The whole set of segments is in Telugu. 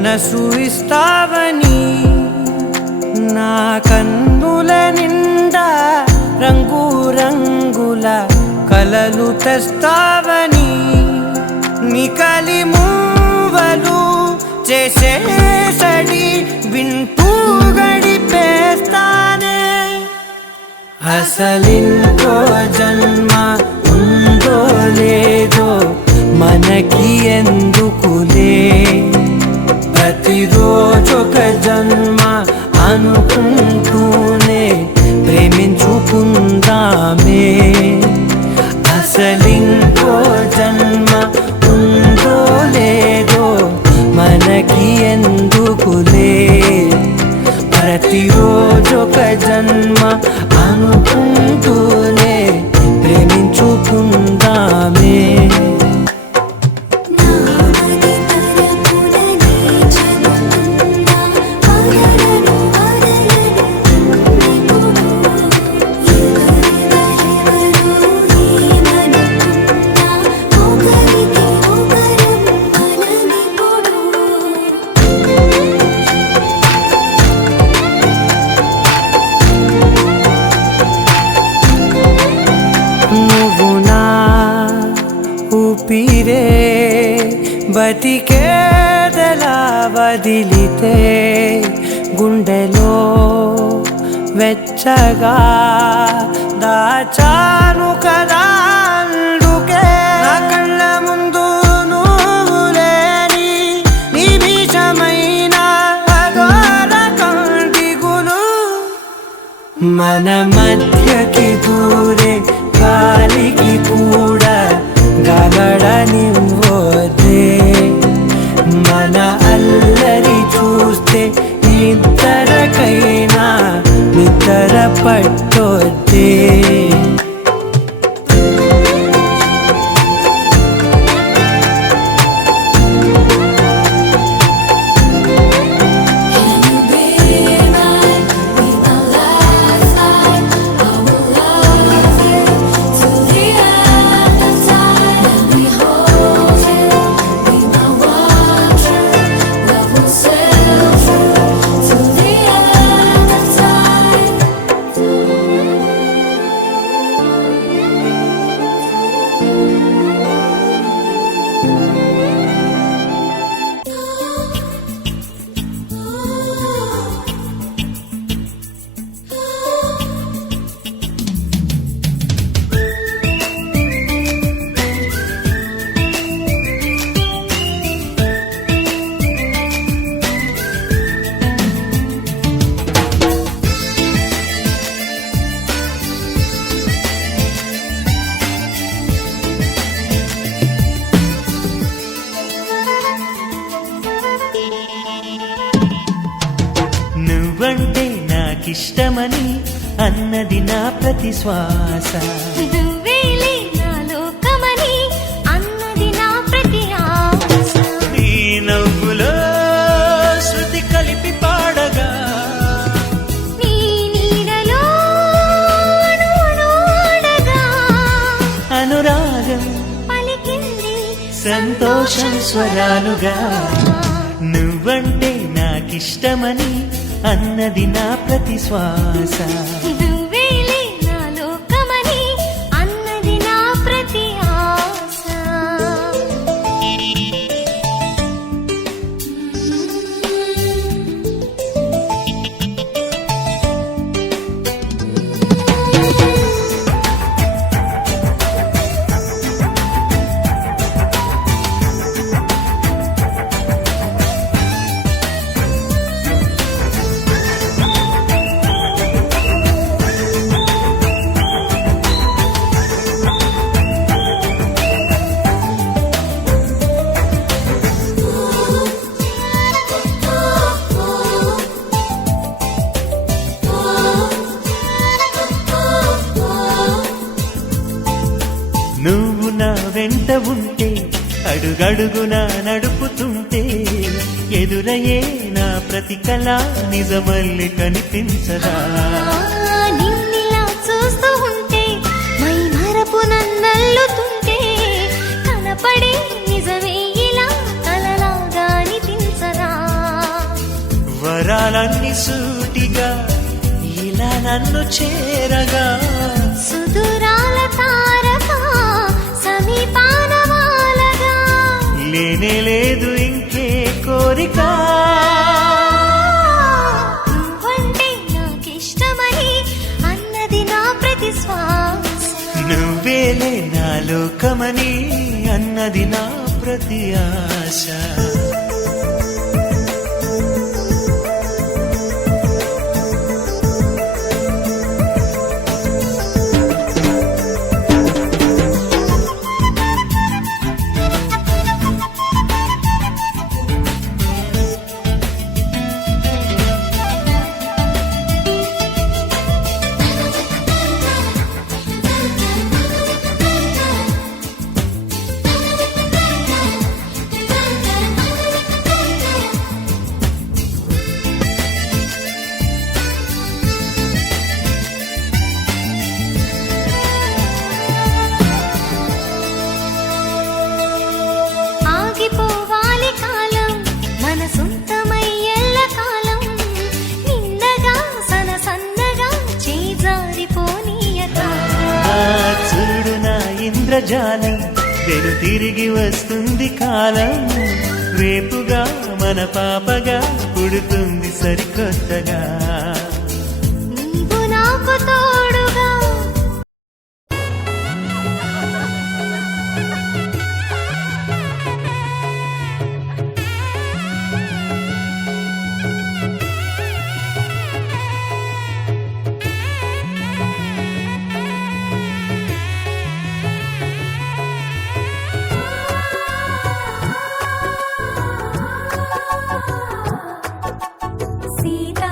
మనసు ఇస్తావని నా కన్నుల నిండా రంగు రంగుల కలలు తెస్తావని నికలి మూవలు చేసేసడి వింటూ గడిపేస్తానే అసలింకో జన్మ ఉందో లేదో మనకి ఎందుకులే ప్రతిరోజొక జన్మ అనుకుంటూనే ప్రేమించుకుందామే అసలింకో జన్మ ఉందో లేదో మనకి ఎందుకులే ప్రతిరోజొక జన్మ అనుకుంటూనే ప్రేమించుకుందామే ఊపిరే బతికేదలా వదిలితే గుండెలో వెచ్చగా దాచాను కదా అందుకే నా కళ్ళ ముందు నువ్వు లేని నిమిషమైన అఘోర కంటిగులు మన మధ్యకి దూరే గాలికి కూడా గగడనివ్వదే మన అల్లరి చూస్తే నిద్రకైనా నిద్ర పట్టొద్దే నువ్వంటే నాకిష్టమని అన్నది నా ప్రతి శ్వాస నువ్వేలే నా లోకమని అన్నది నా ప్రతి ఆశ నీ నవ్వులో శృతి కలిపి పాడగా నీ నీడలో అణువణువడగా అనురాగం పలికింది సంతోషం స్వరాలుగా నువ్వంటే నాకిష్టమని అన్నది నా ప్రతి శ్వాస నువ్వేలే నా లోకమని అన్నది నా ప్రతి ఆశ నువ్వు నా వెంట ఉంటే అడుగడుగునా నడుపుతుంటే ఎదురయ్యే నా ప్రతి కళ నిజమల్లి కనిపించదా నిన్నిలా చూస్తూ ఉంటే మై మరపు నన్నల్లుతుంటే కనపడే నిజమే ఇలా కలలాగా అనిపించదా సూటిగా ఇలా నన్ను చేరగా సుదూరాల తారక సమీపాన వాలగా లేనే లేదు ఇంకే కోరిక నువ్వంటే నాకిష్టమని అన్నది నా ప్రతి శ్వాస నువ్వేలే నా లోకమని అన్నది నా ప్రతి ఆశ ఆగిపోవాలి కాలం మన సొంతమై ఎల్లకాలం నిన్నగా సన్నగా చేజారిపోనీయక చూడు నా ఇంద్రజాలం వెను తిరిగి వస్తుంది కాలం రేపుగా మన పాపగా పుడుతుంది సరికొత్తగా నీవు నాకు తోడుగా సీతా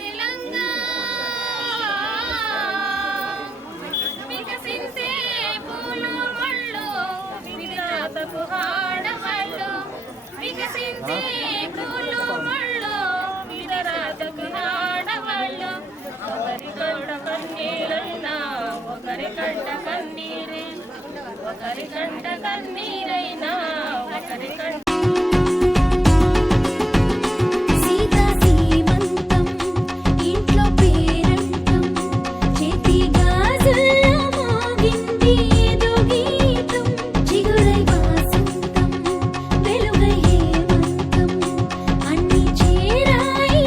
జాబిలంగా వికసించే పూలు మళ్ళు విధాతపు ఆడవాళ్ళు వికసించే పూలు మళ్ళు విధాతపు ఆడవాళ్ళు ఒకరి కంట కన్నీరైనా ఒకరి కంట కన్నీరే ఒకరి కంట కన్నీరైనా ఒకరి కంట సీతా సీమంతం ఇంట్లో పేరంటం చేతి గాజుల్లో మోగింది ఏదో గీతం చిగురై వాసంతం వెలుగై హేమంతం అన్ని చేరాయి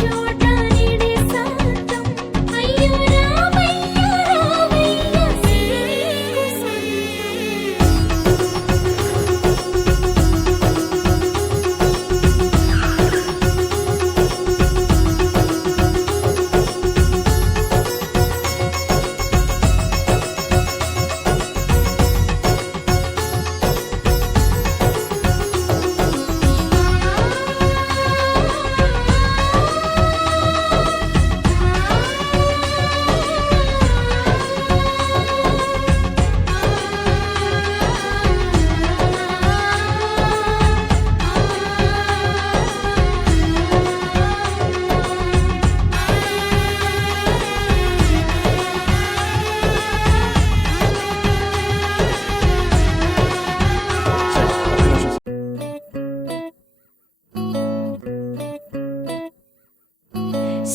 చోట నిడే శాంతం అయ్యో రామయ్య రామయ్య సీకు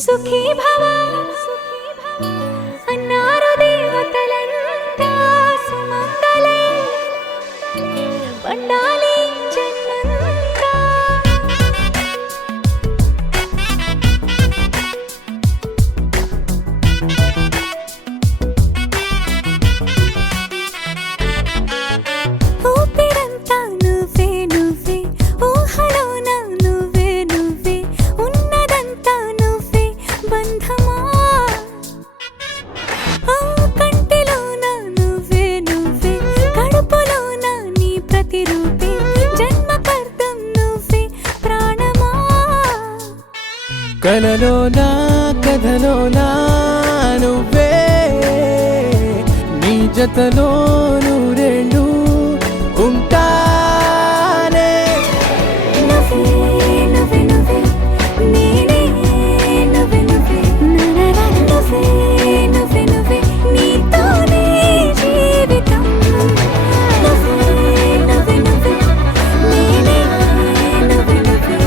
సుఖీ భవ అన్నారు దేవతలంతా సుమంగళే పండాలి జన్మంతా ఊపిరంతా నువ్వే నువ్వే ఊహలోన నువ్వే నువ్వే ఉన్నదంతా నువ్వే బంధమా ఆ కంటిలోన నువ్వే నువ్వే కడుపులోన నీ ప్రతిరూపే జన్మకర్తం నువ్వే ప్రాణమా కలలోనా కథలోనా నువ్వే నీ జతలో నూరేళ్ళు ఉంటానే నువ్వే నువ్వే నువ్వే నేనే నువ్వే నువ్వే నరర నువ్వే నువ్వే నువ్వే నీతోనే జీవితం నువ్వే నువ్వే నువ్వే నేనే నువ్వే నువ్వే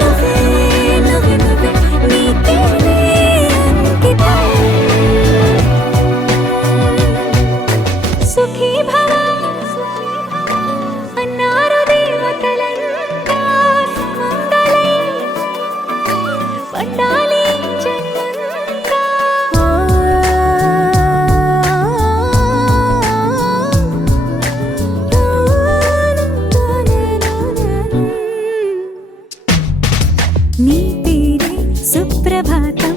నువ్వే నువ్వే నువ్వే నీకేనే అంకితం సుఖీ భవ అన్నారు దేవతలంతా సుమంగళై పండాలి జన్మంతా నీ పేరే సుప్రభాతం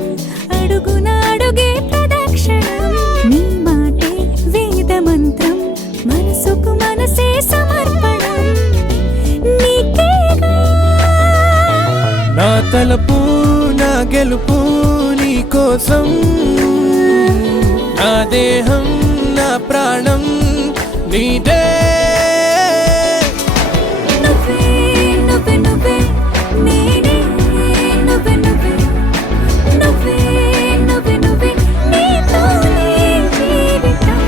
అడుగునాడుగే ప్రదక్షిణం నీ మాటే వేద మంత్రం మనసుకు మనసే సమర్పణం నీకేగా నా తలపు నా గెలుపు నీ కోసం నా దేహం నా ప్రాణం నీదే నువ్వే నువ్వే నువ్వే నేనే నువ్వే నువ్వే నువ్వే నువ్వే నువ్వే నీతోనే జీవితం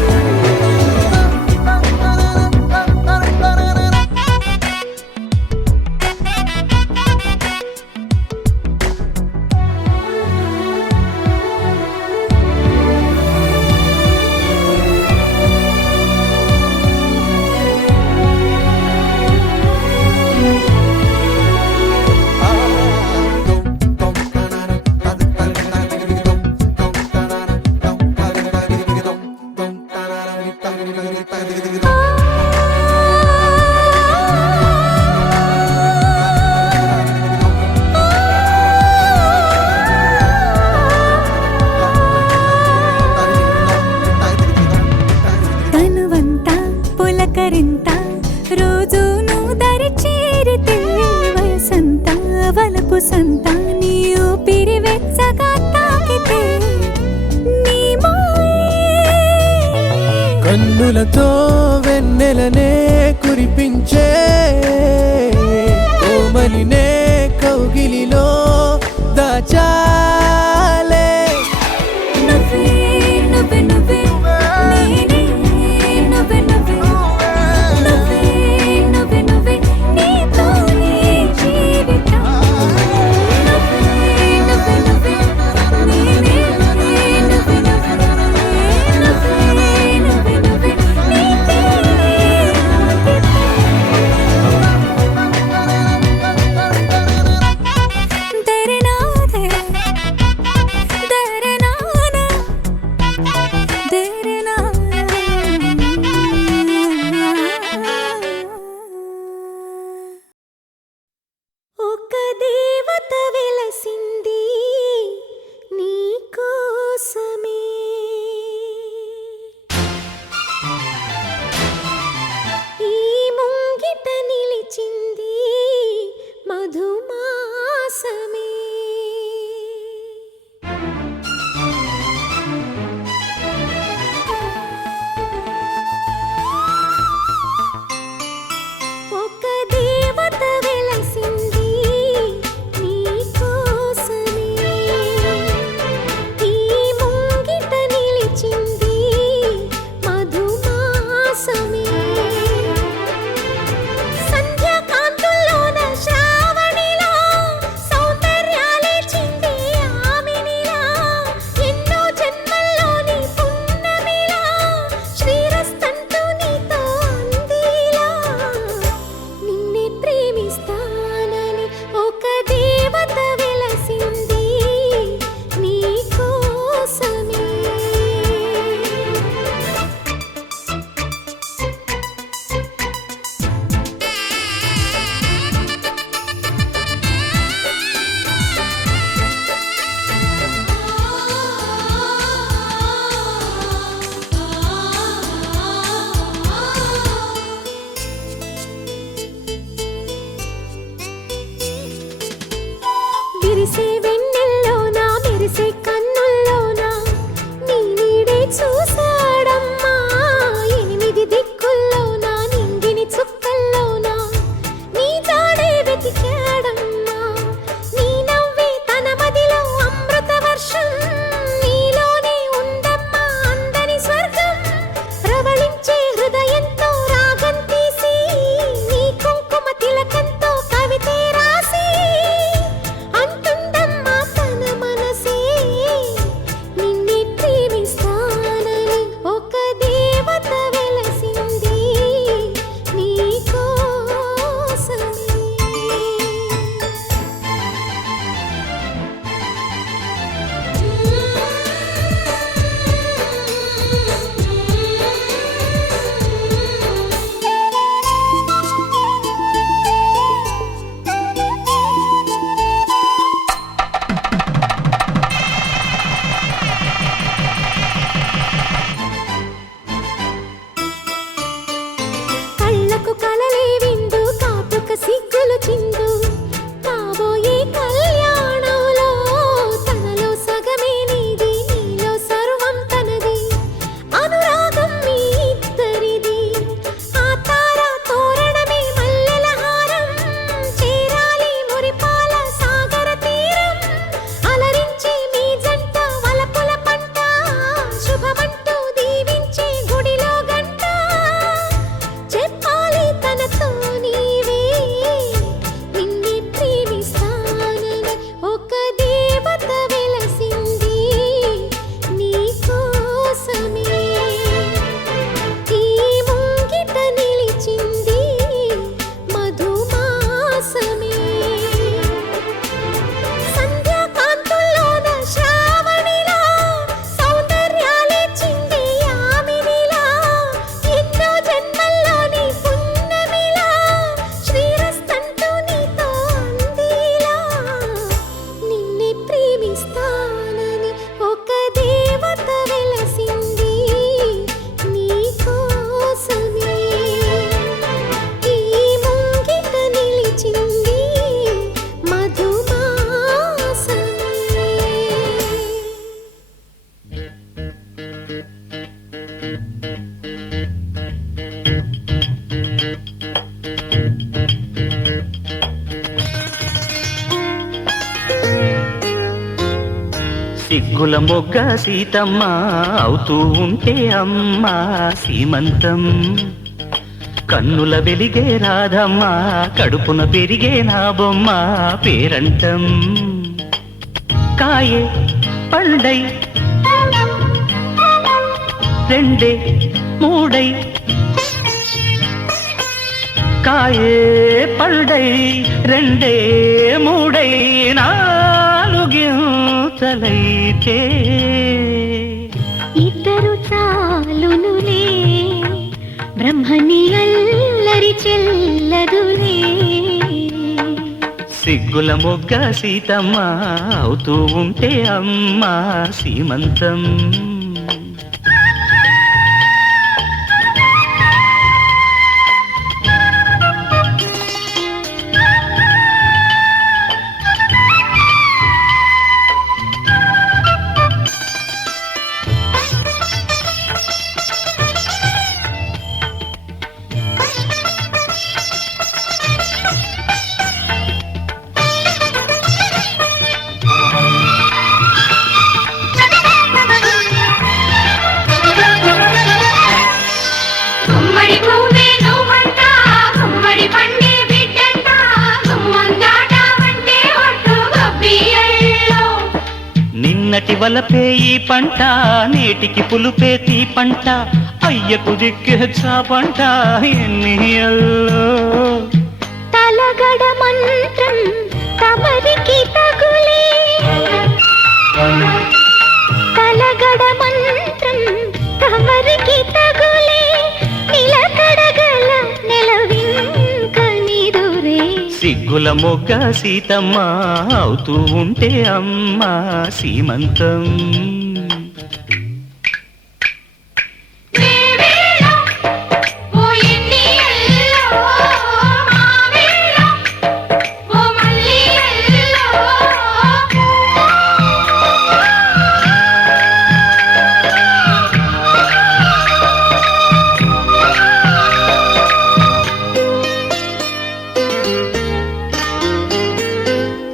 చూపులతో వెన్నెలనే కురిపించే కోమలినే కౌగిలిలో దాచాలే నువ్వే నువ్వే నువ్వే నేనే నువ్వే నువ్వే నువ్వే నువ్వే నువ్వే నీతోనే జీవితం నువ్వే నువ్వే నువ్వే నేనే నువ్వే నువ్వే నువ్వే నువ్వే నువ్వే నీకే అంకితం సిగ్గుల మొగ్గ సీతమ్మ అవుతూ ఉంటే అమ్మ సీమంతం. కన్నుల వెలిగే రాధమ్మ కడుపున పెరిగే నా బొమ్మ పేరంటం. కాయే పండై రెండే మూడై, కాయే పండై రెండే మూడై నాలుగింతలైతే ఇద్దరు చాలునులే బ్రహ్మని అల్లరి చెల్లదులే. సిగ్గుల మొగ్గ సీతమ్మ అవుతూ ఉంటే అమ్మ సీమంతం. నిన్నటి వలపే ఈ పంట నేటికి పులుపే తీ పంట, అయ్యకు దిక్కే చాపంట ఎన్నియల్లో. తలగడ మంత్రం తమరికి తగులే, తలగడ మంత్రం తమరికి తగులే, నిలకడగల నెలవింక నిదురే. సిగ్గుల మొగ్గ సీతమ్మ అవుతూ ఉంటే అమ్మ సీమంతం.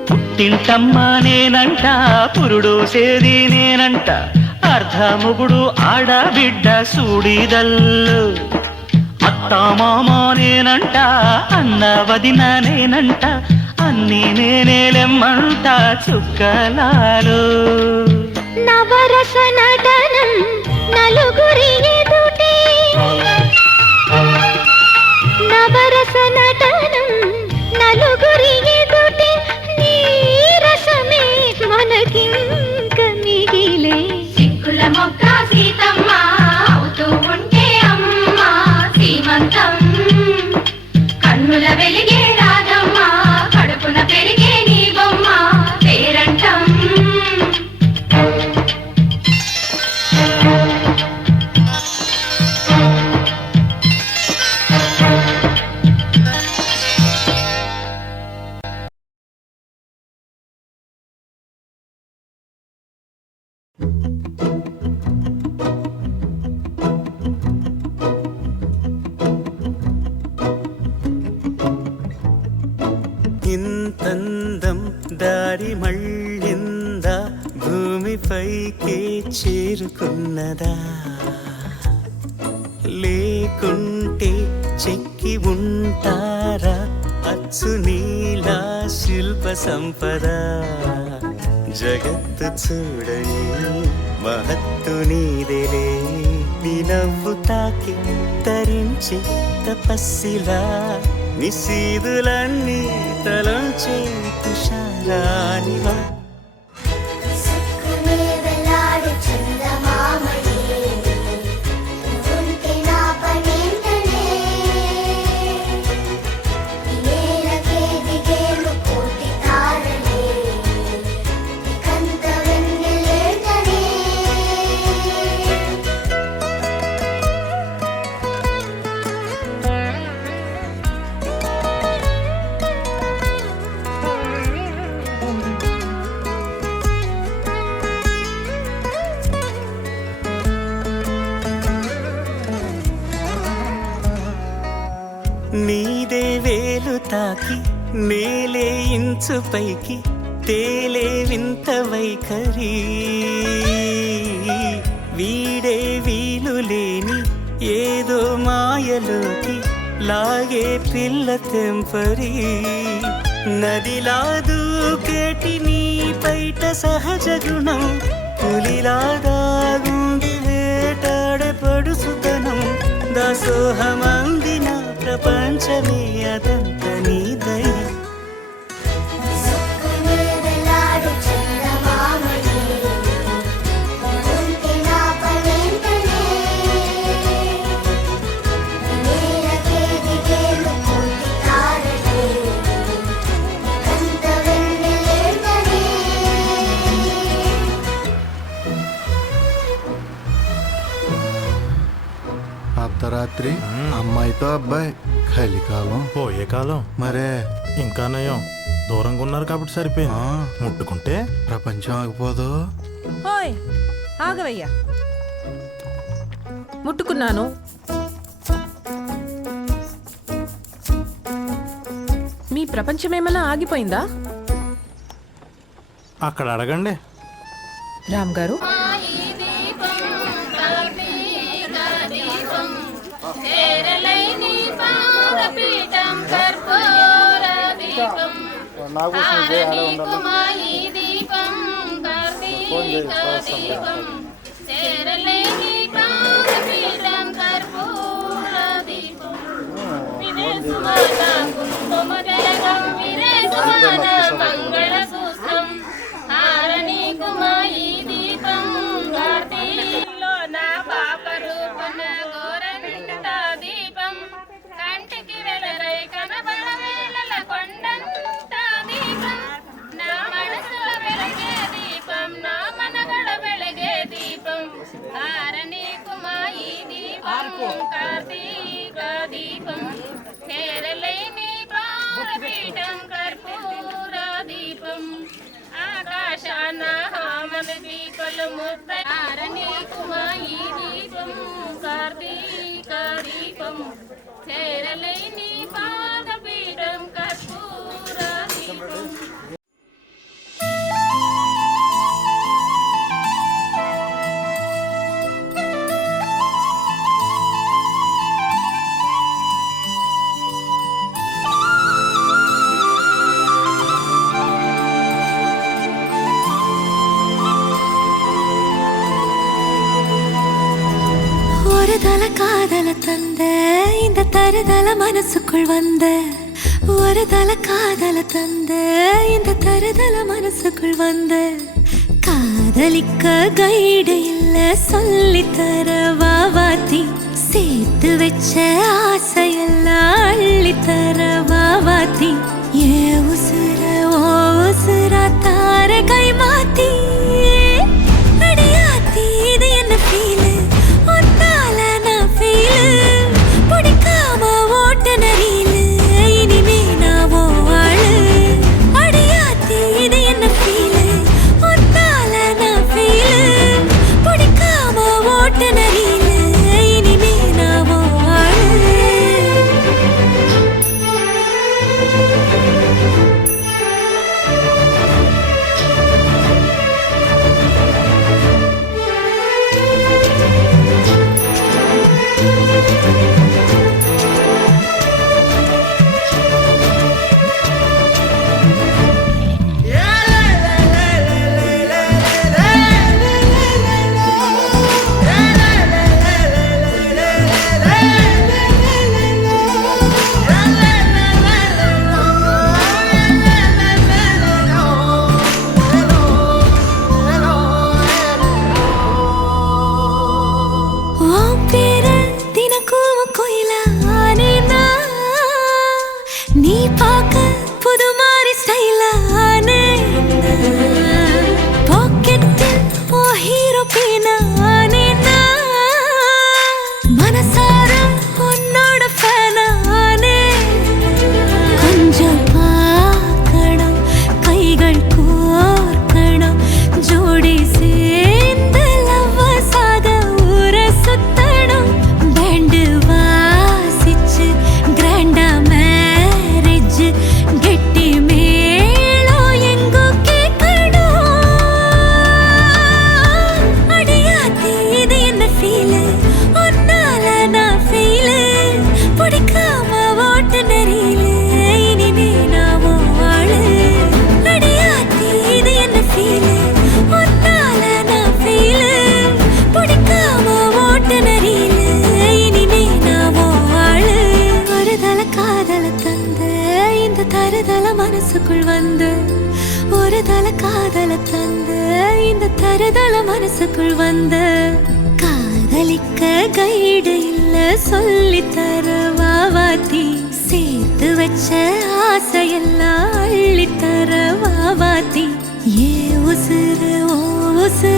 పుట్టింటమ్మ నేనంట పురుడోసేది నేనంట, అర్ధముగుడు ఆడబిడ్డ సూడిదల్లు. అత్తామామ నేనంట అన్న వదిన నేనంట, అన్నీ నేనేలెమ్మంట చుక్కలాలు. నవరస నటనం నలుగురి ఎదుటే, నవరస నటనం నలుగురి ఎదుటే, నీరసమే మనకింక మిగిలే. సిగ్గుల మొక్క సీతమ్మ అవుతూ ఉంటే అమ్మ సీమంతం. కన్నుల వెలిగే రాధమ్మ కడుపున పెరిగే నీ బొమ్మ పేరంటం. ఇంతందం దారి మళ్ళిందా భూమిపైకే చేరుకున్నదా, లేకుంటే చెక్కి ఉంటారా అచ్చు నీలా శిల్ప సంపద. జగత్తు చూడని మహత్తు నీదేలే, నీ నవ్వు తాకి తరించి తపస్సిలా, నిశీదులన్నీ తలంచే తుషారానివా. నీదే వేలు తాకి నేలే ఇంచు పైకి తేలే వింత వైఖరి వీడే వీలు లేని ఏదో మాయలోకి లాగే పిల్ల తెంపరి నదిలా దూకేటి నీ పైట సహజ గుణం పులిలాగా గుండి వేటాడే పడుసుతనం దాసోహమందిన ప్రపంచమే అదంత నీ దయ అర్ధరాత్రి అమ్మాయితో అబ్బాయి కలికాలం పోయే కాలం మరే ఇంకా నయం దూరంగా ఉన్నారు కాబట్టి సరిపోయింది. ముట్టుకుంటే ప్రపంచం ఆగిపోదు. ఓయ్ ఆగవయ్యా, ముట్టుకున్నాను. మీ ప్రపంచమేమన్నా ఆగిపోయిందా? అక్కడ అడగండి. రామ్ గారు, మంగళసూత్రం హారణి కుమాయి దీపం కార్తీలో నా పాప రూపన గోరంట దీపం కంటికి వెలరై కనబడవేళల కొండంత దీపం నా మనసుల వెలిగే దీపం నా మనగడ వెలిగే దీపం హారణి కుమాయి దీపం కార్తీక దీపం కేరళైని పారపీఠం కర్పూర దీపం ఆకాశాన హామన దీపలు ముద్ద హారణి కుమాయి దీపం కార్తీక దీపం కేరళైని పాదపీఠం కర్పూర దీపం. ஒருதல காதல தந்த இந்த தருதல மனசுக்குள் வந்த ஒருதல காதல தந்த இந்த தருதல மனசுக்குள் வந்த காதலிக்க கைடு இல்ல சொல்லித்தர வாவாத்தி சேர்த்து வச்ச ஆசையெல்லாம் அள்ளித்தர வாவாத்தி ஏ உசுர ஓ உசுரா தார கை மாத்தி அடியாத்தி இது என்ன ஃபீல் தருதல மனசுக்குள் வந்த காதலிக்க கைடு இல்ல சொல்லி தர வாவாத்தி சேர்த்து வச்ச ஆசையெல்லாம் அள்ளி தர வாவாத்தி ஏ உசுறு ஓ உசுறு